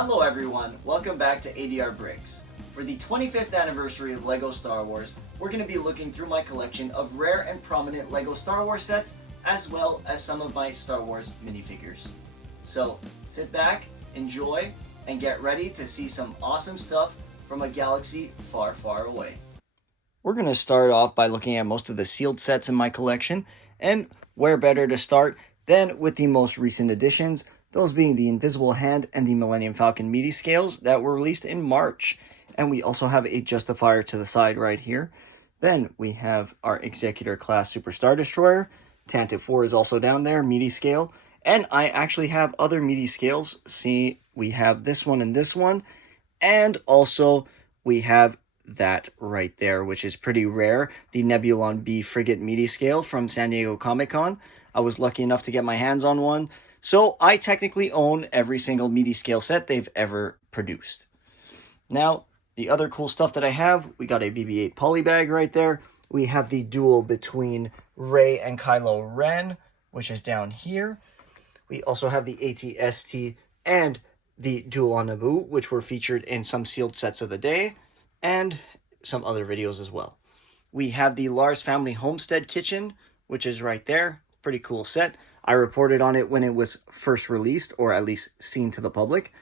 Hello everyone, welcome back to ADR Bricks. For the 25th anniversary of LEGO Star Wars, we're going to be looking through my collection of rare and prominent LEGO Star Wars sets, as well as some of my Star Wars minifigures. So sit back, enjoy, and get ready to see some awesome stuff from a galaxy far, far away. We're going to start off by looking at most of the sealed sets in my collection, and where better to start than with the most recent additions, those being the Invisible Hand and the Millennium Falcon meaty scales that were released in March. And we also have a Justifier to the side right here. Then we have our Executor class Super Star Destroyer. Tantive 4 is also down there, meaty scale. And I actually have other meaty scales. See, we have this one and this one. And also we have that right there, which is pretty rare. The Nebulon B Frigate meaty scale from San Diego Comic-Con. I was lucky enough to get my hands on one. So I technically own every single meaty scale set they've ever produced. Now, the other cool stuff that I have, we got a BB-8 polybag right there. We have the duel between Rey and Kylo Ren, which is down here. We also have the AT-ST and the duel on Naboo, which were featured in some sealed sets of the day, and some other videos as well. We have the Lars Family Homestead Kitchen, which is right there. Pretty cool set. I reported on it when it was first released, or at least seen to the public.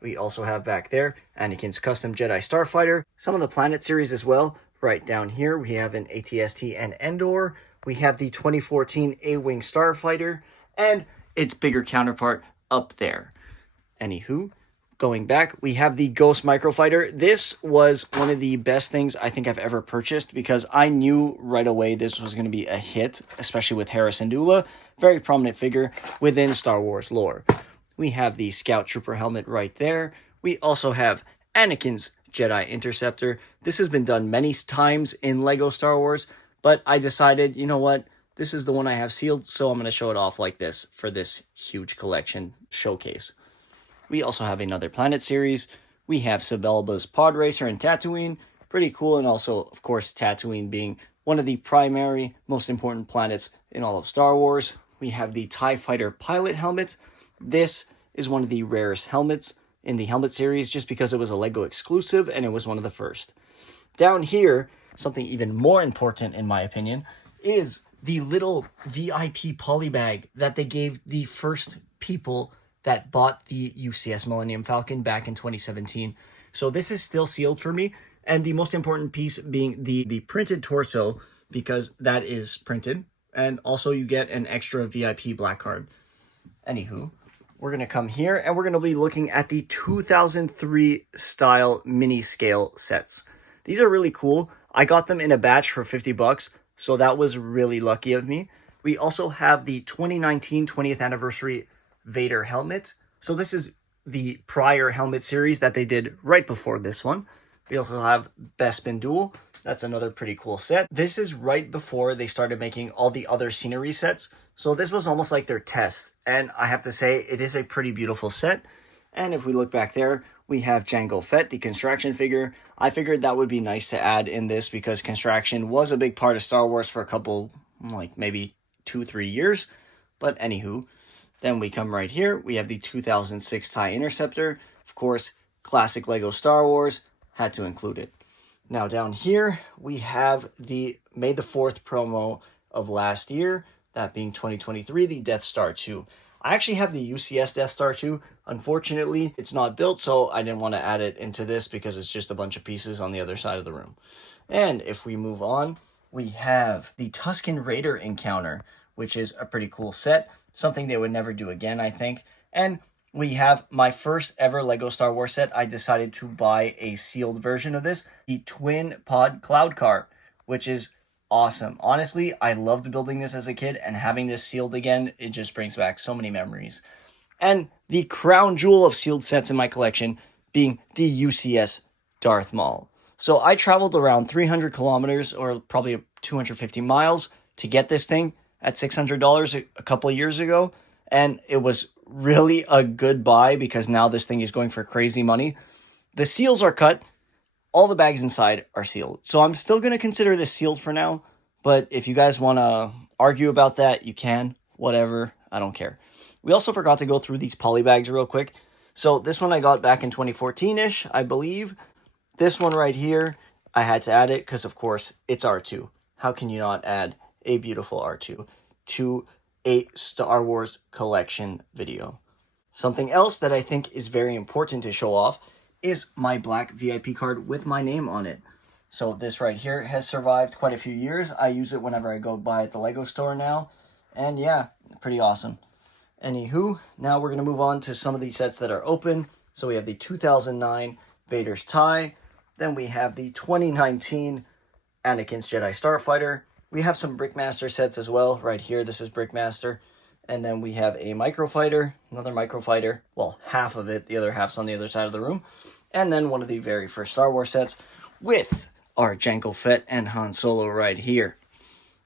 We also have back there Anakin's Custom Jedi Starfighter, some of the Planet series as well. Right down here we have an AT-ST and Endor. We have the 2014 A-Wing Starfighter, and its bigger counterpart up there. Anywho, going back, we have the Ghost Microfighter. This was one of the best things I think I've ever purchased because I knew right away this was going to be a hit, especially with Hera Syndulla, very prominent figure within Star Wars lore. We have the Scout Trooper helmet right there. We also have Anakin's Jedi Interceptor. This has been done many times in LEGO Star Wars, but I decided, you know what, this is the one I have sealed, so I'm going to show it off like this for this huge collection showcase. We also have another Planet series. We have Sebelba's Pod Racer and Tatooine. Pretty cool, and also, of course, Tatooine being one of the primary, most important planets in all of Star Wars. We have the TIE Fighter Pilot helmet. This is one of the rarest helmets in the helmet series just because it was a LEGO exclusive and it was one of the first. Down here, something even more important in my opinion, is the little VIP polybag that they gave the first people that bought the UCS Millennium Falcon back in 2017. So this is still sealed for me, and the most important piece being the printed torso, because that is printed, and also you get an extra VIP black card. Anywho, we're going to come here, and we're going to be looking at the 2003 style mini scale sets. These are really cool. I got them in a batch for $50, so that was really lucky of me. We also have the 2019 20th anniversary Vader helmet. So this is the prior helmet series that they did right before this one. We also have Bespin Duel. That's another pretty cool set. This is right before they started making all the other scenery sets. So this was almost like their test. And I have to say, it is a pretty beautiful set. And if we look back there, we have Jango Fett, the Construction figure. I figured that would be nice to add in this because Construction was a big part of Star Wars for a couple, like maybe 2-3 years. But anywho, then we come right here. We have the 2006 TIE Interceptor. Of course, classic LEGO Star Wars. Had to include it. Now down here, we have the May the 4th promo of last year. That being 2023, the Death Star 2. I actually have the UCS Death Star 2. Unfortunately, it's not built, so I didn't want to add it into this because it's just a bunch of pieces on the other side of the room. And if we move on, we have the Tusken Raider Encounter, which is a pretty cool set. Something they would never do again, I think. And we have my first ever LEGO Star Wars set. I decided to buy a sealed version of this, the Twin Pod Cloud Car, which is awesome. Honestly, I loved building this as a kid, and having this sealed again, it just brings back so many memories. And the crown jewel of sealed sets in my collection being the UCS Darth Maul. So I traveled around 300 kilometers, or probably 250 miles, to get this thing at $600 a couple of years ago, and it was really a good buy because now this thing is going for crazy money. The seals are cut, all the bags inside are sealed, so I'm still going to consider this sealed for now, but if you guys want to argue about that, you can, whatever, I don't care. We also forgot to go through these poly bags real quick. So this one I got back in 2014-ish, I believe. This one right here, I had to add it because, of course, it's R2. How can you not add a beautiful R2 to a Star Wars collection video? Something else that I think is very important to show off is my black VIP card with my name on it. So this right here has survived quite a few years. I use it whenever I go by at the Lego store now. And yeah, pretty awesome. Anywho, now we're going to move on to some of these sets that are open. So we have the 2009 Vader's tie. Then we have the 2019 Anakin's Jedi Starfighter. We have some Brickmaster sets as well. Right here, this is Brickmaster. And then we have a Microfighter, another Microfighter. Well, half of it. The other half's on the other side of the room. And then one of the very first Star Wars sets with our Jango Fett and Han Solo right here.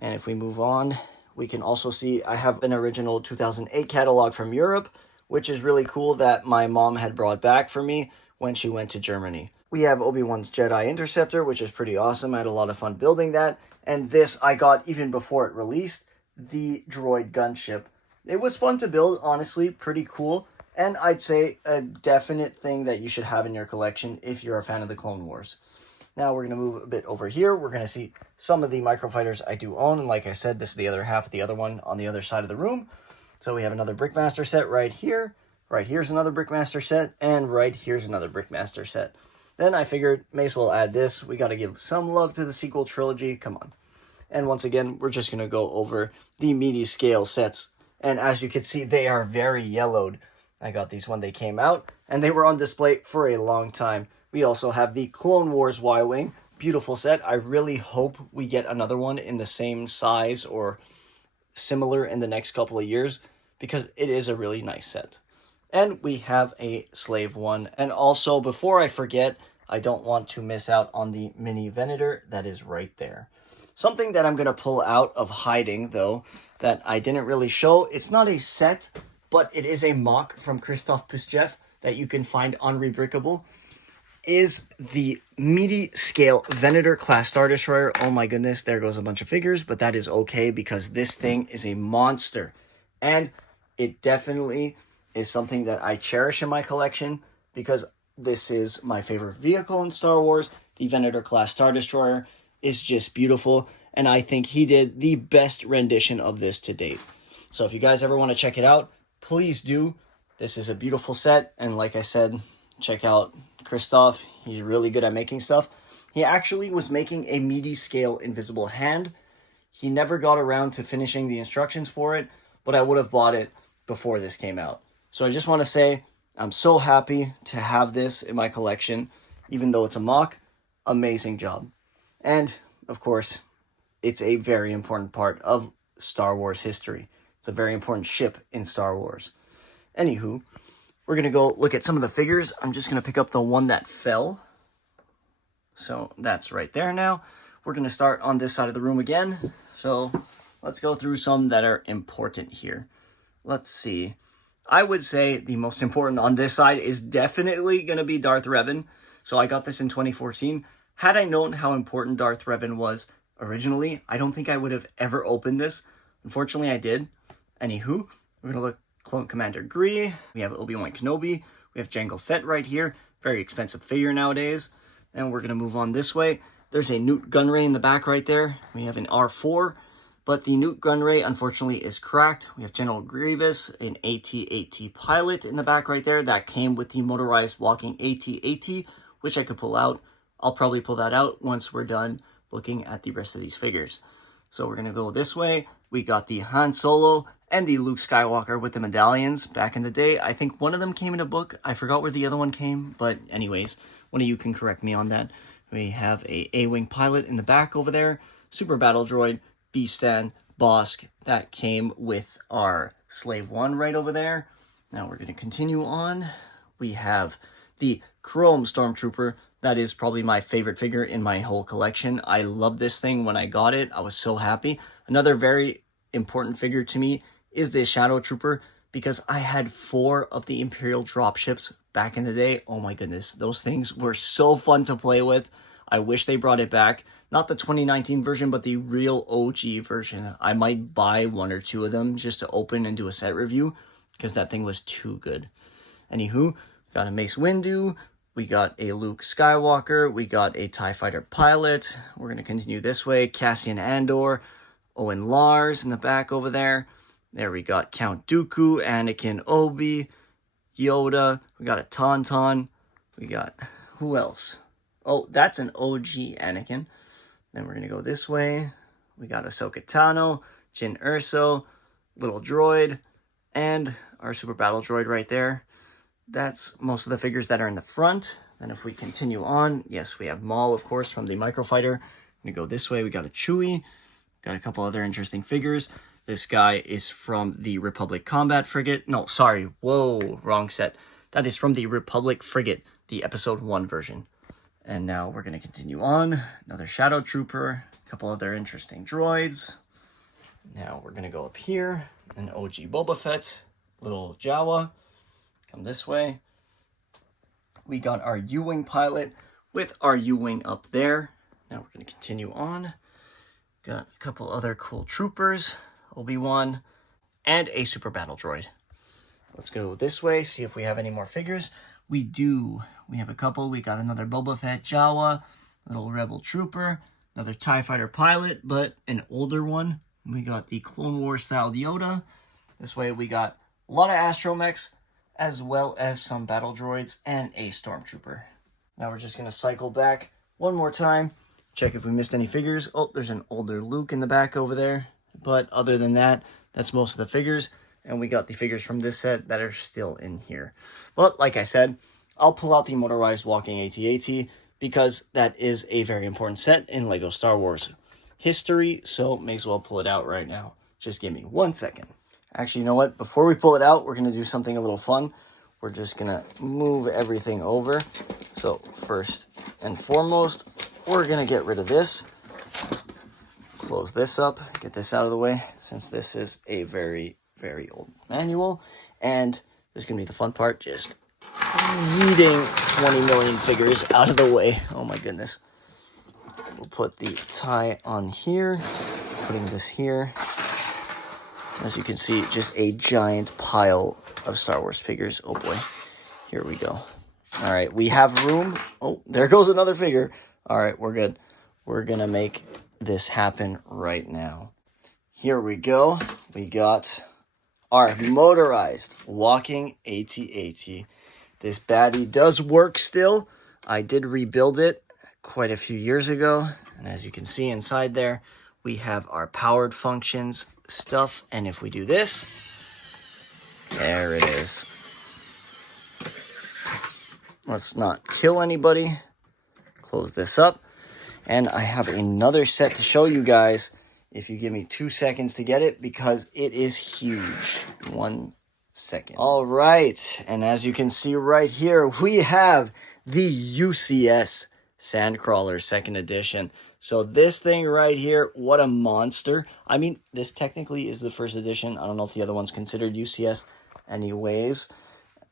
And if we move on, we can also see I have an original 2008 catalog from Europe, which is really cool that my mom had brought back for me when she went to Germany. We have Obi-Wan's Jedi Interceptor, which is pretty awesome. I had a lot of fun building that. And this I got even before it released, the droid gunship. It was fun to build, honestly, pretty cool. And I'd say a definite thing that you should have in your collection if you're a fan of the Clone Wars. Now we're going to move a bit over here. We're going to see some of the Microfighters I do own. And like I said, this is the other half of the other one on the other side of the room. So we have another Brickmaster set right here. Right here's another Brickmaster set. And right here's another Brickmaster set. Then I figured, may as well add this. We got to give some love to the sequel trilogy. Come on. And once again, we're just going to go over the meaty scale sets. And as you can see, they are very yellowed. I got these when they came out, and they were on display for a long time. We also have the Clone Wars Y-Wing. Beautiful set. I really hope we get another one in the same size or similar in the next couple of years, because it is a really nice set. And we have a Slave One. And also, before I forget, I don't want to miss out on the mini Venator that is right there. Something that I'm going to pull out of hiding, though, that I didn't really show. It's not a set, but it is a mock from Kristof that you can find on Rebrickable. Is the meaty scale Venator class Star Destroyer. Oh my goodness, there goes a bunch of figures, but that is okay because this thing is a monster. And it definitely is something that I cherish in my collection because this is my favorite vehicle in Star Wars. The Venator class Star Destroyer is just beautiful, and I think he did the best rendition of this to date. So if you guys ever want to check it out, please do. This is a beautiful set, and like I said, check out Kristof. He's really good at making stuff. He actually was making a meaty scale invisible hand. He never got around to finishing the instructions for it, but I would have bought it before this came out. So I just want to say I'm so happy to have this in my collection, even though it's a mock. Amazing job. And, of course, it's a very important part of Star Wars history. It's a very important ship in Star Wars. Anywho, we're going to go look at some of the figures. I'm just going to pick up the one that fell. So that's right there now. We're going to start on this side of the room again. So let's go through some that are important here. Let's see. I would say the most important on this side is definitely going to be Darth Revan. So I got this in 2014. Had I known how important Darth Revan was originally, I don't think I would have ever opened this. Unfortunately, I did. Anywho, we're going to look Clone Commander Gree. We have Obi-Wan Kenobi. We have Jango Fett right here. Very expensive figure nowadays. And we're going to move on this way. There's a Newt Gunray in the back right there. We have an R4. But the Newt Gunray, unfortunately, is cracked. We have General Grievous, an AT-AT pilot in the back right there. That came with the motorized walking AT-AT, which I could pull out. I'll probably pull that out once we're done looking at the rest of these figures. So we're going to go this way. We got the Han Solo and the Luke Skywalker with the medallions back in the day. I think one of them came in a book. I forgot where the other one came. But anyways, one of you can correct me on that. We have a A-Wing pilot in the back over there. Super Battle Droid. B-Stan, Bosk, that came with our Slave One right over there. Now we're going to continue on. We have the Chrome Stormtrooper. That is probably my favorite figure in my whole collection. I love this thing when I got it. I was so happy. Another very important figure to me is this Shadow Trooper because I had 4 of the Imperial dropships back in the day. Oh my goodness, those things were so fun to play with. I wish they brought it back. Not the 2019 version, but the real OG version. I might buy 1 or 2 of them just to open and do a set review because that thing was too good. Anywho, Got a Mace Windu. We got a Luke Skywalker. We got a TIE Fighter pilot. We're going to continue this way. Cassian Andor. Owen Lars in the back over there. There we got Count Dooku, Anakin Obi, Yoda. We got a Tauntaun. We got, who else? Oh, that's an OG Anakin. Then we're going to go this way. We got Ahsoka Tano, Jyn Erso, little droid, and our super battle droid right there. That's most of the figures that are in the front. Then if we continue on, yes, we have Maul, of course, from the Microfighter. I'm going to go this way. We got a Chewie. Got a couple other interesting figures. This guy is from the Republic Combat Frigate. No, sorry. Whoa, wrong set. That is from the Republic Frigate, the Episode 1 version. And now we're going to continue on. Another Shadow Trooper. A couple other interesting droids. Now we're going to go up here. An OG Boba Fett. Little Jawa. Come this way. We got our U-Wing pilot with our U-Wing up there. Now we're going to continue on. Got a couple other cool troopers. Obi-Wan. And a super battle droid. Let's go this way, see if we have any more figures. We do. We have a couple. We got another Boba Fett Jawa, little Rebel Trooper, another TIE Fighter pilot, but an older one. We got the Clone Wars style Yoda. This way we got a lot of astromechs, as well as some battle droids and a stormtrooper. Now we're just going to cycle back one more time, check if we missed any figures. Oh, there's an older Luke in the back over there. But other than that, that's most of the figures. And we got the figures from this set that are still in here. But like I said, I'll pull out the motorized walking AT-AT because that is a very important set in LEGO Star Wars history. So may as well pull it out right now. Just give me 1 second. Actually, you know what? Before we pull it out, we're going to do something a little fun. We're just going to move everything over. So first and foremost, we're going to get rid of this. Close this up, get this out of the way, since this is a very, very old manual. And this is going to be the fun part, just yeeting 20 million figures out of the way. Oh my goodness. We'll put the tie on here, putting this here. As you can see, just a giant pile of Star Wars figures. Oh boy, here we go. All right, we have room. Oh, there goes another figure. All right, we're good. We're going to make this happen right now. Here we go. We got our motorized walking AT-AT. This baddie does work still. I did rebuild it quite a few years ago. And as you can see inside there, we have our powered functions stuff. And if we do this, there it is. Let's not kill anybody. Close this up. And I have another set to show you guys if you give me 2 seconds to get it, because it is huge. 1 second. All right. And as you can see right here, we have the UCS Sandcrawler 2nd edition. So this thing right here, what a monster. I mean, this technically is the 1st edition. I don't know if the other one's considered UCS anyways.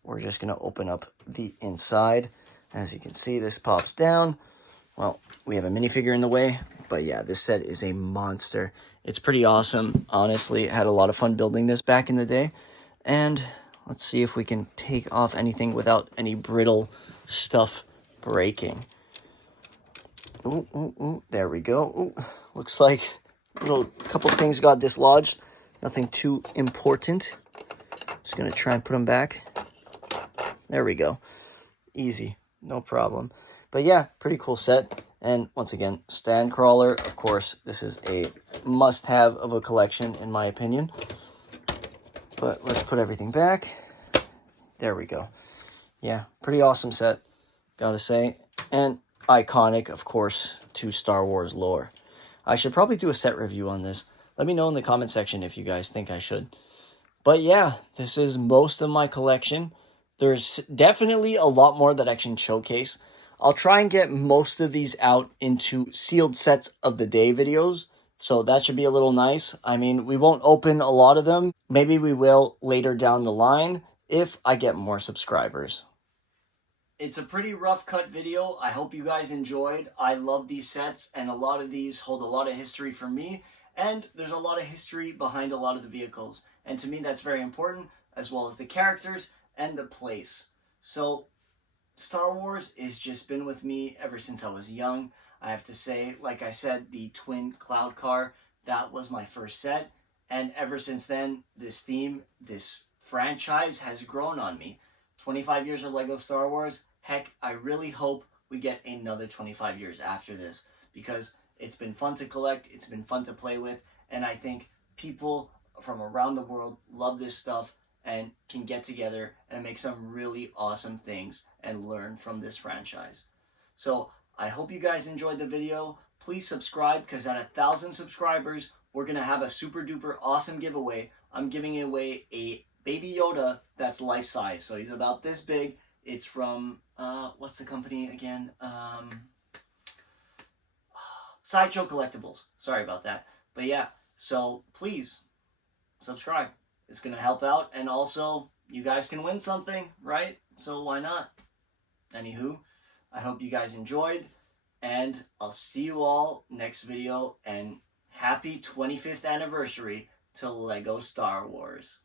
We're just going to open up the inside. As you can see, this pops down. Well, we have a minifigure in the way, but yeah, this set is a monster. It's pretty awesome, honestly. I had a lot of fun building this back in the day. And let's see if we can take off anything without any brittle stuff breaking. Ooh, ooh, ooh, there we go. Ooh, looks like a couple things got dislodged. Nothing too important. Just going to try and put them back. There we go. Easy, no problem. But yeah, pretty cool set. And once again, Sandcrawler, of course, this is a must-have of a collection, in my opinion. But let's put everything back. There we go. Yeah, pretty awesome set, gotta say. And iconic, of course, to Star Wars lore. I should probably do a set review on this. Let me know in the comment section if you guys think I should. But yeah, this is most of my collection. There's definitely a lot more that I can showcase. I'll try and get most of these out into sealed sets of the day videos. So that should be a little nice. I mean, we won't open a lot of them. Maybe we will later down the line if I get more subscribers. It's a pretty rough cut video. I hope you guys enjoyed. I love these sets, and a lot of these hold a lot of history for me. And there's a lot of history behind a lot of the vehicles. And to me, that's very important, as well as the characters and the place. So Star Wars has just been with me ever since I was young. I have to say, like I said, the twin cloud car, that was my first set. And ever since then, this theme, this franchise has grown on me. 25 years of Lego Star Wars. Heck, I really hope we get another 25 years after this, because it's been fun to collect, it's been fun to play with, and I think people from around the world love this stuff and can get together and make some really awesome things and learn from this franchise. So I hope you guys enjoyed the video. Please subscribe, because at 1,000 subscribers, we're going to have a super duper awesome giveaway. I'm giving away a Baby Yoda that's life size. So he's about this big. It's from, what's the company again? Sideshow Collectibles. Sorry about that. But yeah, so please subscribe. It's going to help out, and also you guys can win something, right? So why not? Anywho, I hope you guys enjoyed, and I'll see you all next video, and happy 25th anniversary to Lego Star Wars.